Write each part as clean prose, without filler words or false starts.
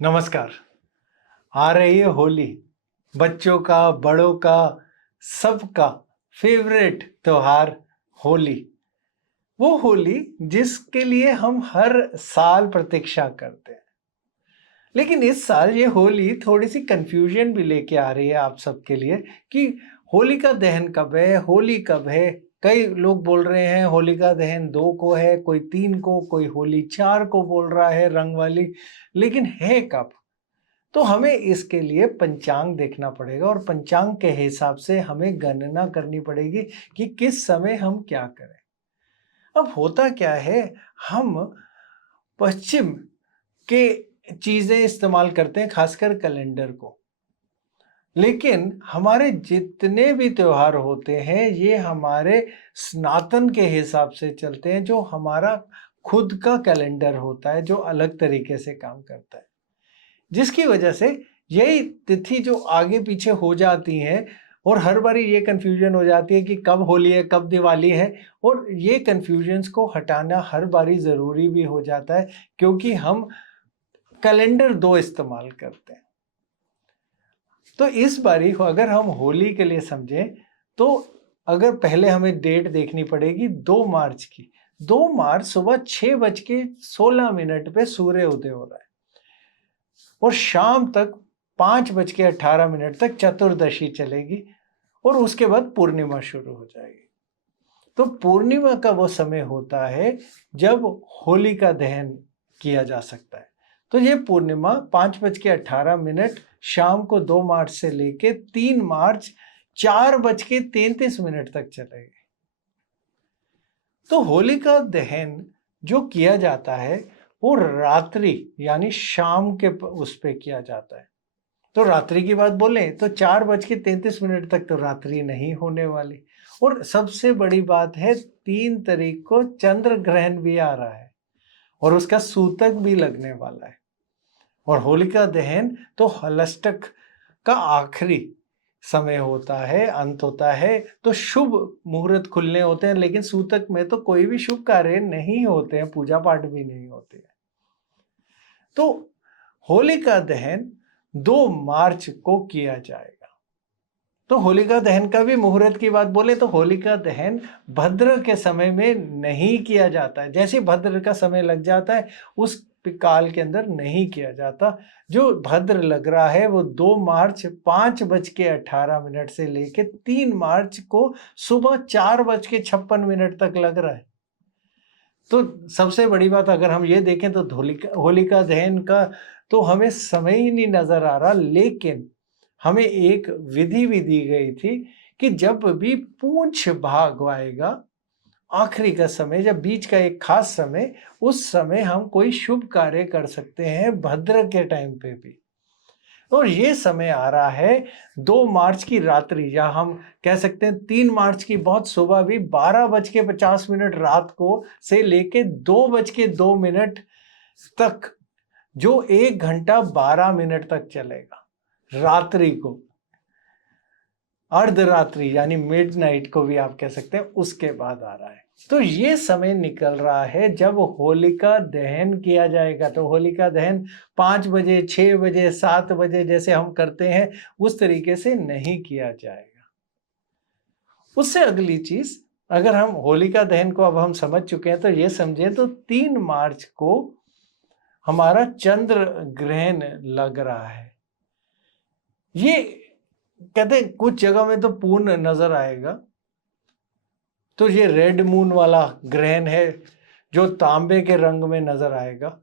नमस्कार। आ रही है होली। बच्चों का, बड़ों का, सबका फेवरेट त्योहार होली। वो होली जिसके लिए हम हर साल प्रतीक्षा करते हैं। लेकिन इस साल ये होली थोड़ी सी कंफ्यूजन भी लेके आ रही है आप सबके लिए कि होलिका दहन कब है, होली कब है। कई लोग बोल रहे हैं होलिका दहन 2 को है, कोई 3 को, कोई होली 4 को बोल रहा है रंग वाली। लेकिन है कब? तो हमें इसके लिए पंचांग देखना पड़ेगा और पंचांग के हिसाब से हमें गणना करनी पड़ेगी कि किस समय हम क्या करें। अब होता क्या है, हम पश्चिम के चीजें इस्तेमाल करते हैं, खासकर कैलेंडर को। लेकिन हमारे जितने भी त्योहार होते हैं ये हमारे सनातन के हिसाब से चलते हैं, जो हमारा खुद का कैलेंडर होता है, जो अलग तरीके से काम करता है। जिसकी वजह से यही तिथि जो आगे पीछे हो जाती हैं और हर बारी ये कन्फ्यूजन हो जाती है कि कब होली है, कब दिवाली है। और ये कन्फ्यूजन्स को हटाना हर बारी ज़रूरी भी हो जाता है, क्योंकि हम कैलेंडर 2 इस्तेमाल करते हैं। तो इस बारी अगर हम होली के लिए समझें, तो अगर पहले हमें डेट देखनी पड़ेगी 2 मार्च की। 2 मार्च सुबह 6:16 पे सूर्य उदय हो रहा है और शाम तक 5:18 तक चतुर्दशी चलेगी और उसके बाद पूर्णिमा शुरू हो जाएगी। तो पूर्णिमा का वो समय होता है जब होली का दहन किया जा सकता है। तो ये पूर्णिमा 5:18 शाम को 2 मार्च से लेके 3 मार्च 4:33 तक चलेगी। तो होली का दहन जो किया जाता है वो रात्रि यानी शाम के उस पे किया जाता है। तो रात्रि की बात बोलें तो 4:33 तक तो रात्रि नहीं होने वाली। और सबसे बड़ी बात है, 3 तारीख को चंद्र ग्रहण भी आ रहा है और उसका सूतक भी लगने वाला है। और होलिका दहन तो हलष्टक का आखिरी समय होता है, अंत होता है। तो शुभ मुहूर्त खुलने होते हैं, लेकिन सूतक में तो कोई भी शुभ कार्य नहीं होते हैं, पूजा पाठ भी नहीं होते हैं। तो होलिका दहन 2 मार्च को किया जाएगा। तो होलिका दहन का भी मुहूर्त की बात बोले तो होलिका दहन भद्र के समय में नहीं किया जाता है। जैसे भद्र का समय लग जाता है उस काल के अंदर नहीं किया जाता। जो भद्र लग रहा है वो 2 मार्च 5:18 से लेके 3 मार्च को सुबह 4:56 तक लग रहा है। तो सबसे बड़ी बात अगर हम ये देखें तो होलिका दहन का तो हमें समय ही नहीं नजर आ रहा। लेकिन हमें एक विधि भी दी गई थी कि जब भी पूंछ भाग आएगा, आखिरी का समय, जब बीच का एक खास समय, उस समय हम कोई शुभ कार्य कर सकते हैं भद्र के टाइम पे भी। और ये समय आ रहा है 2 मार्च की रात्रि, या हम कह सकते हैं 3 मार्च की बहुत सुबह भी 12:50 रात को से लेके 2:02 तक, जो 1 घंटा 12 मिनट तक चलेगा रात्रि को। अर्धरात्रि यानी मिडनाइट को भी आप कह सकते हैं, उसके बाद आ रहा है। तो ये समय निकल रहा है जब होलिका दहन किया जाएगा। तो होलिका दहन 5 बजे, 6 बजे, 7 बजे जैसे हम करते हैं उस तरीके से नहीं किया जाएगा। उससे अगली चीज, अगर हम होलिका दहन को अब हम समझ चुके हैं तो ये समझे तो 3 मार्च को हमारा चंद्र ग्रहण लग रहा है। ये कहते हैं कुछ जगह में तो पूर्ण नजर आएगा। तो ये रेड मून वाला ग्रहण है जो तांबे के रंग में नजर आएगा।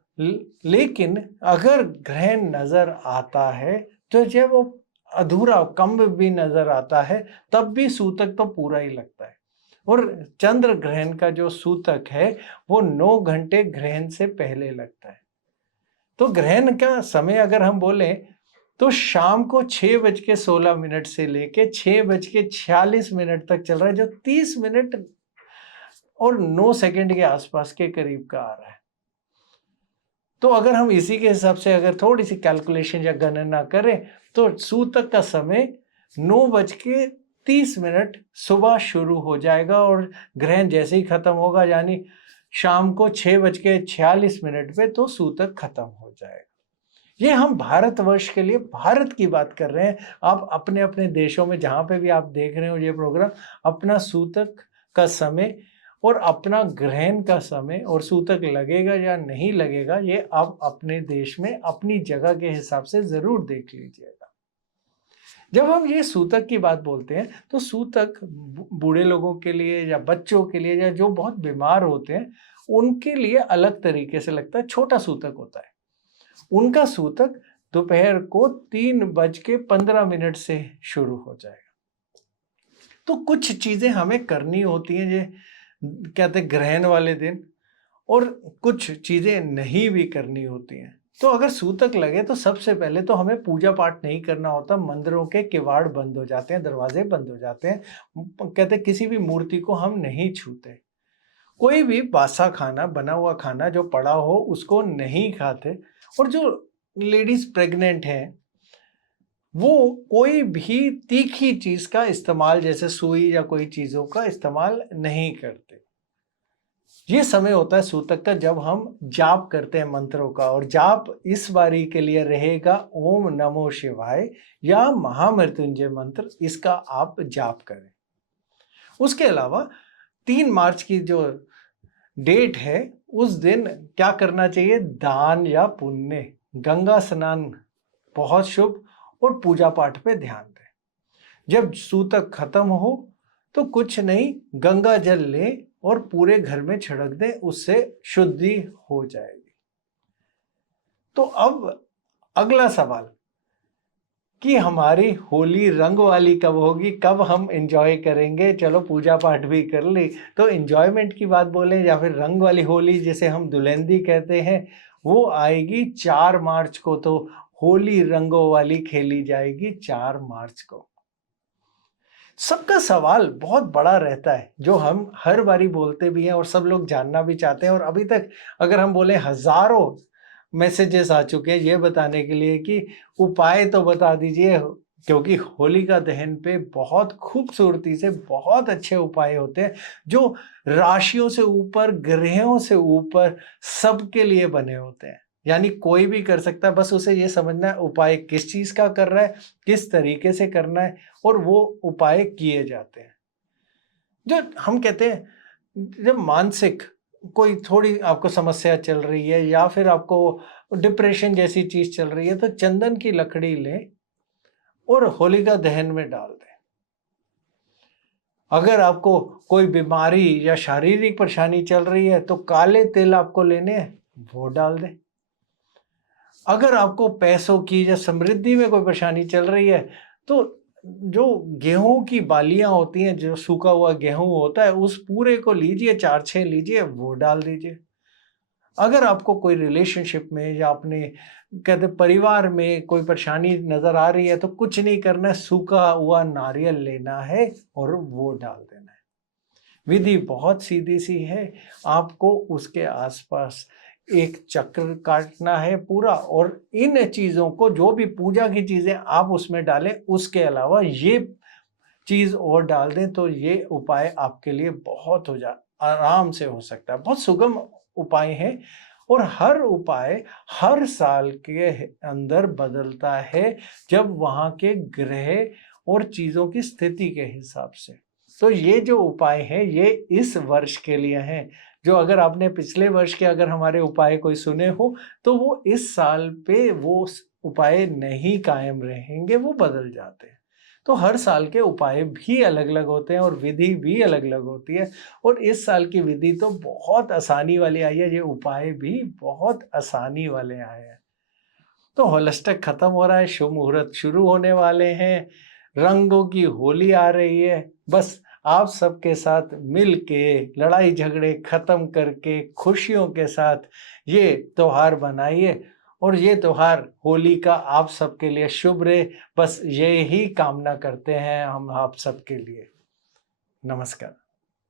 लेकिन अगर ग्रहण नजर आता है तो जब वो अधूरा कम भी नजर आता है तब भी सूतक तो पूरा ही लगता है। और चंद्र ग्रहण का जो सूतक है वो 9 घंटे ग्रहण से पहले लगता है। तो ग्रहण का समय अगर हम बोलें तो शाम को 6:16 से लेके 6:46 तक चल रहा है, जो 30 मिनट और 9 सेकंड के आसपास के करीब का आ रहा है। तो अगर हम इसी के हिसाब से अगर थोड़ी सी कैलकुलेशन या गणना करें तो सूतक का समय 9:30 सुबह शुरू हो जाएगा और ग्रहण जैसे ही खत्म होगा यानी शाम को 6:46 पे तो सूतक खत्म हो जाएगा। ये हम भारतवर्ष के लिए भारत की बात कर रहे हैं। आप अपने अपने देशों में जहाँ पे भी आप देख रहे हो ये प्रोग्राम, अपना सूतक का समय और अपना ग्रहण का समय और सूतक लगेगा या नहीं लगेगा, ये आप अपने देश में अपनी जगह के हिसाब से ज़रूर देख लीजिएगा। जब हम ये सूतक की बात बोलते हैं तो सूतक बूढ़े लोगों के लिए या बच्चों के लिए या जो बहुत बीमार होते हैं उनके लिए अलग तरीके से लगता है, छोटा सूतक होता है। उनका सूतक दोपहर को 3:15 से शुरू हो जाएगा। तो कुछ चीजें हमें करनी होती हैं, ये कहते हैं ग्रहण वाले दिन, और कुछ चीजें नहीं भी करनी होती हैं। तो अगर सूतक लगे तो सबसे पहले तो हमें पूजा पाठ नहीं करना होता, मंदिरों के किवाड़ बंद हो जाते हैं, दरवाजे बंद हो जाते हैं। कहते हैं किसी भी मूर्ति को हम नहीं छूते, कोई भी बासा खाना, बना हुआ खाना जो पड़ा हो उसको नहीं खाते। और जो लेडीज प्रेग्नेंट हैं वो कोई भी तीखी चीज का इस्तेमाल, जैसे सुई या कोई चीजों का इस्तेमाल नहीं करते। ये समय होता है सूतक का जब हम जाप करते हैं मंत्रों का, और जाप इस बारी के लिए रहेगा ओम नमो शिवाय या महामृत्युंजय मंत्र, इसका आप जाप करें। उसके अलावा 3 मार्च की जो डेट है उस दिन क्या करना चाहिए, दान या पुण्य, गंगा स्नान बहुत शुभ, और पूजा पाठ पे ध्यान दें। जब सूतक खत्म हो तो कुछ नहीं, गंगा जल लें और पूरे घर में छिड़क दें, उससे शुद्धि हो जाएगी। तो अब अगला सवाल कि हमारी होली रंग वाली कब होगी, कब हम एंजॉय करेंगे। चलो पूजा पाठ भी कर ली तो एंजॉयमेंट की बात बोले, या फिर रंग वाली होली जिसे हम दुलेंदी कहते हैं, वो आएगी 4 मार्च को। तो होली रंगों वाली खेली जाएगी 4 मार्च को। सबका सवाल बहुत बड़ा रहता है जो हम हर बारी बोलते भी हैं और सब लोग जानना भी चाहते हैं, और अभी तक अगर हम बोले हजारों मैसेजेस आ चुके हैं ये बताने के लिए कि उपाय तो बता दीजिए, क्योंकि होलिका दहन पे बहुत खूबसूरती से बहुत अच्छे उपाय होते हैं जो राशियों से ऊपर, ग्रहों से ऊपर सबके लिए बने होते हैं। यानी कोई भी कर सकता है, बस उसे ये समझना है उपाय किस चीज का कर रहा है, किस तरीके से करना है, और वो उपाय किए जाते हैं। जो हम कहते हैं जब मानसिक कोई थोड़ी आपको समस्या चल रही है या फिर आपको डिप्रेशन जैसी चीज चल रही है, तो चंदन की लकड़ी लें और होलिका दहन में डाल दें। अगर आपको कोई बीमारी या शारीरिक परेशानी चल रही है तो काले तिल आपको लेने हैं, वो डाल दें। अगर आपको पैसों की या समृद्धि में कोई परेशानी चल रही है तो जो गेहूं की बालियां होती हैं, जो सूखा हुआ गेहूं होता है, उस पूरे को लीजिए, 4-6 लीजिए, वो डाल दीजिए। अगर आपको कोई रिलेशनशिप में या अपने कहते परिवार में कोई परेशानी नजर आ रही है तो कुछ नहीं करना है, सूखा हुआ नारियल लेना है और वो डाल देना है। विधि बहुत सीधी सी है, आपको उसके आसपास एक चक्र काटना है पूरा, और इन चीजों को, जो भी पूजा की चीजें आप उसमें डालें, उसके अलावा ये चीज और डाल दें, तो ये उपाय आपके लिए बहुत आराम से हो सकता है। बहुत सुगम उपाय है, और हर उपाय हर साल के अंदर बदलता है जब वहां के ग्रह और चीजों की स्थिति के हिसाब से। तो ये जो उपाय है ये इस वर्ष के लिए हैं। जो अगर आपने पिछले वर्ष के अगर हमारे उपाय कोई सुने हो तो वो इस साल पे वो उपाय नहीं कायम रहेंगे, वो बदल जाते हैं। तो हर साल के उपाय भी अलग अलग होते हैं और विधि भी अलग अलग होती है, और इस साल की विधि तो बहुत आसानी वाली आई है, ये उपाय भी बहुत आसानी वाले आए हैं। तो होलिस्टिक खत्म हो रहा है, शुभ मुहूर्त शुरू होने वाले हैं, रंगों की होली आ रही है। बस आप सबके साथ मिल के लड़ाई झगड़े खत्म करके खुशियों के साथ ये त्योहार बनाइए, और ये त्योहार होली का आप सबके लिए शुभ रहे। बस ये ही कामना करते हैं हम आप सबके लिए। नमस्कार।